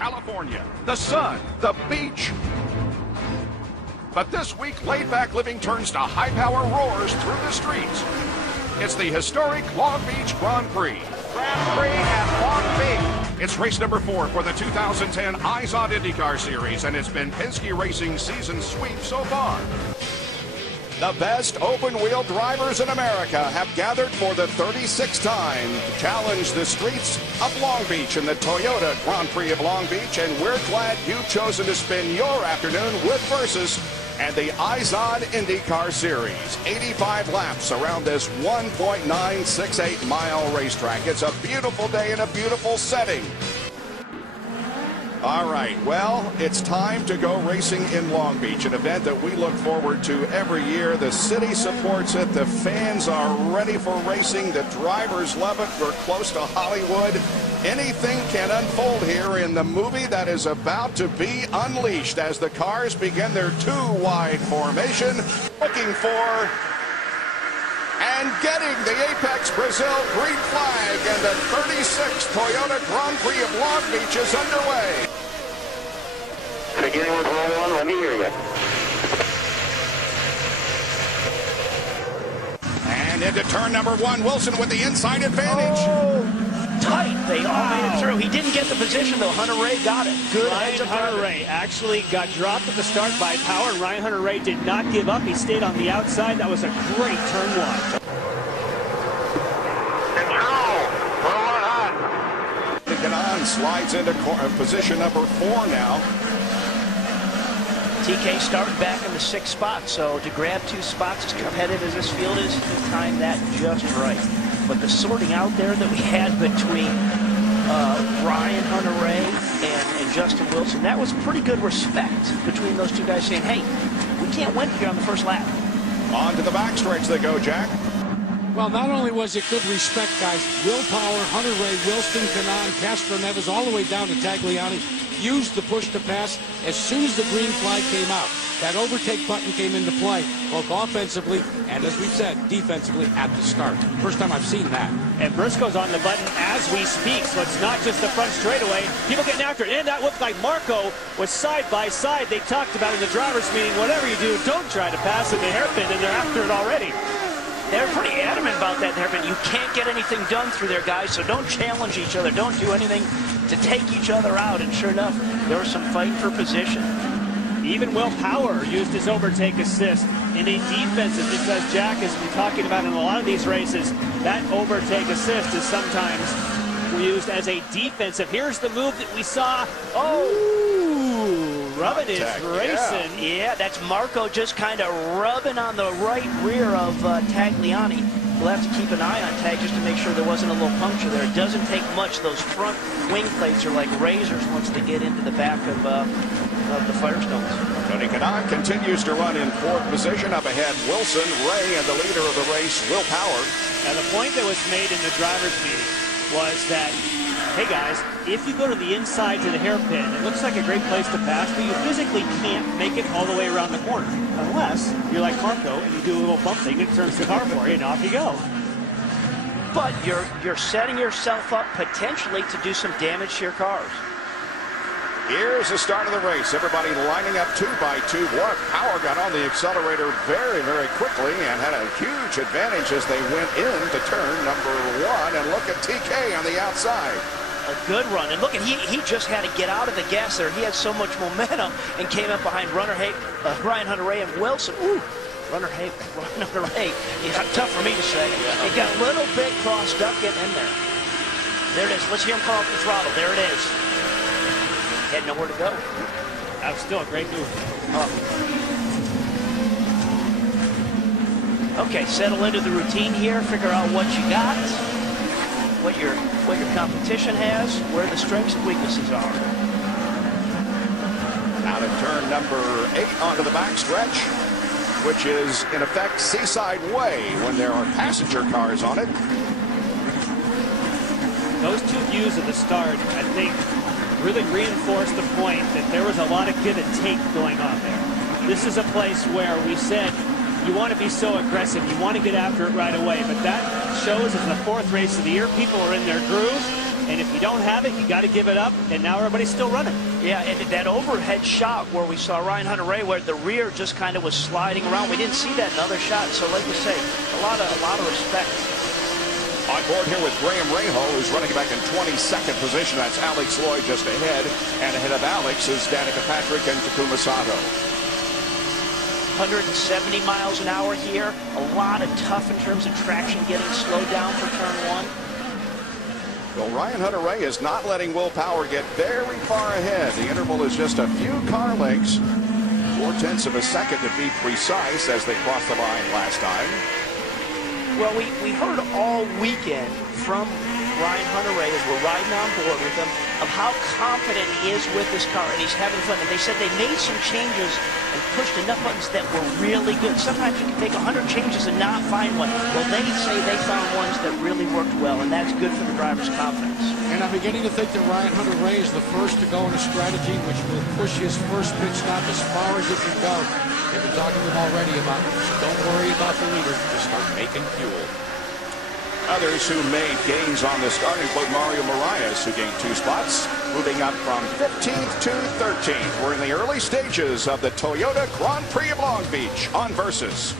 California, the sun, the beach. But this week, laid-back living turns to high-power roars through the streets. It's the historic Long Beach Grand Prix. Grand Prix at Long Beach. It's race number 4 for the 2010 Eyes on IndyCar Series, and it's been Penske Racing's season sweep so far. The best open-wheel drivers in America have gathered for the 36th time to challenge the streets of Long Beach in the Toyota Grand Prix of Long Beach, and we're glad you've chosen to spend your afternoon with Versus and the Eyes on IndyCar Series. 85 laps around this 1.968-mile racetrack. It's a beautiful day in a beautiful setting. All right, well, it's time to go racing in Long Beach, an event that we look forward to every year. The city supports it. The fans are ready for racing. The drivers love it. We're close to Hollywood. Anything can unfold here in the movie that is about to be unleashed as the cars begin their two-wide formation, looking for and getting the Apex Brazil green flag, and the 36th Toyota Grand Prix of Long Beach is underway. Beginning with roll 1, let me hear you. And into turn number 1, Wilson with the inside advantage. Oh, tight. They all made it through. He didn't get the position, though. Hunter-Reay got it. Good. Ryan Hunter-Reay actually got dropped at the start by Power, and Ryan Hunter-Reay did not give up. He stayed on the outside. That was a great turn 1. Slides into position number 4 now. TK started back in the 6th spot, so to grab 2 spots as competitive as this field is, he timed that just right. But the sorting out there that we had between Ryan Hunter-Reay and Justin Wilson, that was pretty good respect between those two guys saying, hey, we can't win here on the first lap. On to the backstretch they go, Jack. Well, not only was it good respect, guys, Willpower, Hunter-Reay, Wilson, Canan, Castroneves, all the way down to Tagliani, used the push to pass as soon as the green flag came out. That overtake button came into play, both offensively and, as we've said, defensively at the start. First time I've seen that. And Briscoe's on the button as we speak, so it's not just the front straightaway. People getting after it, and that looked like Marco was side by side. They talked about in the drivers' meeting, whatever you do, don't try to pass in the hairpin, and they're after it already. They're pretty adamant about that there, but you can't get anything done through there, guys, so don't challenge each other. Don't do anything to take each other out, and sure enough, there was some fight for position. Even Will Power used his overtake assist in a defensive, just as Jack has been talking about in a lot of these races. That overtake assist is sometimes used as a defensive. Here's the move that we saw. Oh, rubbing his racing. Yeah, that's Marco just kind of rubbing on the right rear of Tagliani. We'll have to keep an eye on Tag just to make sure there wasn't a little puncture there. It doesn't take much. Those front wing plates are like razors once they get into the back of the Firestones. Tony Kanaan continues to run in 4th position. Up ahead, Wilson, Ray, and the leader of the race, Will Power. Now, the point that was made in the driver's meeting was that, hey guys, if you go to the inside to the hairpin, it looks like a great place to pass, but you physically can't make it all the way around the corner. Unless you're like Marco and you do a little bump thing, it turns the car for you, and off you go. But you're setting yourself up potentially to do some damage to your cars. Here's the start of the race. Everybody lining up 2 by 2. Boy, Power got on the accelerator very, very quickly and had a huge advantage as they went into turn number 1. And look at TK on the outside. A good run. And look, he just had to get out of the gas there. He had so much momentum and came up behind Ryan Hunter-Reay and Wilson. Ooh, Ryan Hunter-Reay. Yeah, tough for me to say. He got a little bit crossed up getting in there. There it is. Let's hear him call up the throttle. There it is. Had nowhere to go. That was still a great move. Okay, settle into the routine here. Figure out what you got, what your competition has, where the strengths and weaknesses are. Out of turn number 8 onto the backstretch, which is in effect Seaside Way when there are passenger cars on it. Those 2 views at the start, I think, really reinforced the point that there was a lot of give and take going on there. This is a place where we said you want to be so aggressive, you want to get after it right away, but that shows it's the 4th race of the year. People are in their groove, And if you don't have it, you got to give it up, and now everybody's still running. Yeah, and that overhead shot where we saw Ryan Hunter-Reay, where the rear just kind of was sliding around. We didn't see that in other shots. So like you say, a lot of respect. On board here with Graham Rahal, who's running back in 22nd position. That's Alex Lloyd just ahead. And ahead of Alex is Danica Patrick and Takuma Sato. 170 miles an hour here. A lot of tough in terms of traction, getting slowed down for turn one. Well, Ryan Hunter-Reay is not letting Will Power get very far ahead. The interval is just a few car lengths, 0.4 of a second to be precise, as they crossed the line last time. Well, we heard all weekend from Ryan Hunter-Reay as we're riding on board with him of how confident he is with this car, and he's having fun. And they said they made some changes and pushed enough buttons that were really good. Sometimes you can take 100 changes and not find one. Well, they say they found ones that really worked well, and that's good for the driver's confidence. And I'm beginning to think that Ryan Hunter-Reay is the first to go in a strategy which will push his first pit stop as far as it can go. They've been talking to him already about it, so don't worry about the leader. Just start making fuel. Others who made gains on the start include Mario Moraes, who gained 2 spots, moving up from 15th to 13th. We're in the early stages of the Toyota Grand Prix of Long Beach on Versus.